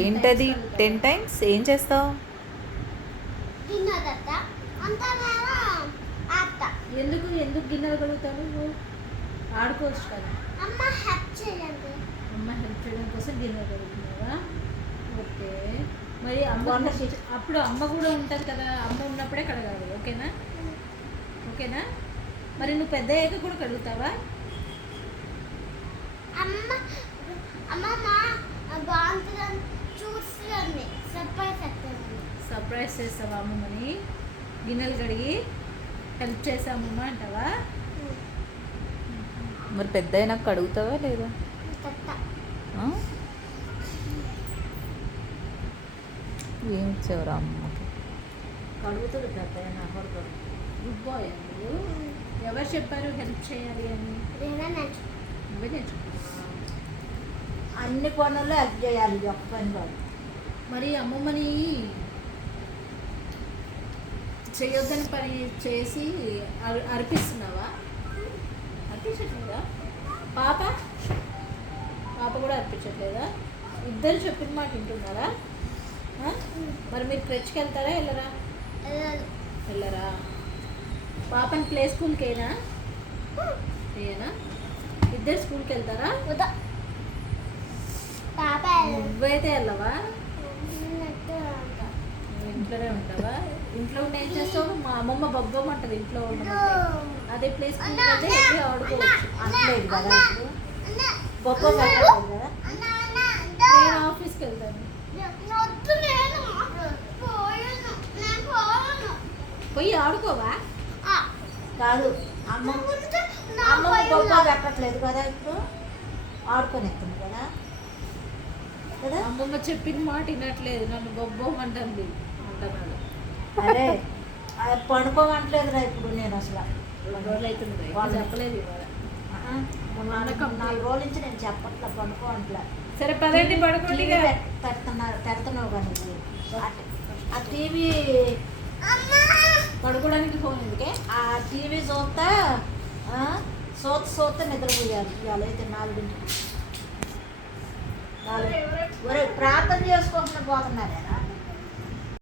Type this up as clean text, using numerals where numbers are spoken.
ఏంటది 10 times ఏం చేస్తావు? ఎందుకు ఎందుకు గిన్నెలు కడుగుతావు నువ్వు? ఆడుకోవచ్చు కదా. అమ్మ హెల్ప్ చేయండి. అమ్మ హెల్ప్ చేయడం కోసం గిన్నెలు కడుగుతున్నావా? ఓకే. మరి అమ్మ అప్పుడు అమ్మ కూడా ఉంటుంది కదా, అమ్మ ఉన్నప్పుడే కడగాలి. ఓకేనా? ఓకేనా? మరి నువ్వు పెద్ద అయ్యాక కూడా కడుగుతావా? అమ్మ అమ్మమ్మ బాగుంటుందని చూస్తుంది. సర్ప్రైజ్ చేస్తావా అమ్మమ్మని? గిన్నెలు కడిగి హెల్ప్ చేసామమ్మ అంటావా? మరి పెద్ద అయినాక కడుగుతావా లేదా? ఏం ఇచ్చావురా అమ్మకి? కడుగుతాడు పెద్ద అయినా కొడుతాడు. గుడ్ బాయ్ అండి. ఎవరు చెప్పారు హెల్ప్ చేయాలి అని? నువ్వే నేర్చుకున్నావా? అన్ని పనుల్లో హెల్ప్ చేయాలి, ఒక్క పని కాదు. మరి అమ్మమ్మని చేయొద్దని పని చేసి అర్పిస్తున్నావా? అర్పించట్లేదా? పాప కూడా అర్పించట్లేదా? ఇద్దరు చెప్పిన మాట వింటున్నారా? మరి మీరు క్రచ్కి వెళ్తారా వెళ్ళరా? వెళ్ళరా? పాపని ప్లే స్కూల్కి అయినా ఇద్దరు స్కూల్కి వెళ్తారా? నువ్వైతే వెళ్ళవా? ఇంట్లోనే ఉంటావా? ఇంట్లో ఉండి ఏం చేస్తావు? మా అమ్మమ్మ బొబ్బమ్మ అంటది ఇంట్లో ఉండమంటే. అదే ప్లే స్కూల్ అయితే వెళ్ళి ఆడుకోవచ్చు. అనలేదు కదా ఇప్పుడు, గొప్ప కదా. నేను ఆఫీస్కి వెళ్తాను. పోయి ఆడుకోవా? కాదు, అమ్మ గొప్ప కట్టట్లేదు కదా, ఇప్పుడు ఆడుకొని ఎత్తుంది కదా. అమ్మమ్మ చెప్పిన మాట వినట్లేదు, నన్ను బొబ్బమ్మ అంటుంది అంటున్నాడు. అరే పడుకోమంటలేదురా ఇప్పుడు. నేను అసలు 2 రోజులు అవుతుంది చెప్పలేదు ఇవాళ. 4 రోజుల నుంచి నేను చెప్పట్లా, పడుకోవట్లే. సరే పదండి పడుకోండి. పెడుతున్నావు కానీ ఆ టీవీ పడుకోవడానికి ఫోన్ ఎందుకే? ఆ టీవీ చూస్తా నిద్రపోయారు. ఇవాళ అయితే 4 ఒరే ప్రార్థన చేసుకుంటున్నా పోతున్నారా?